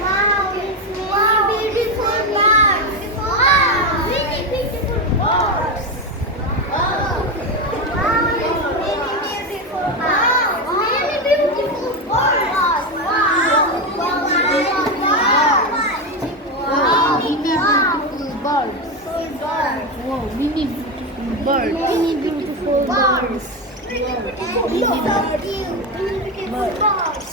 Wow, it's many beautiful birds. Wow, really beautiful birds. Wow, it's many beautiful birds. Many beautiful birds. Wow, wow, Wow, many beautiful birds. many beautiful birds. Wow, many beautiful birds. Many beautiful birds.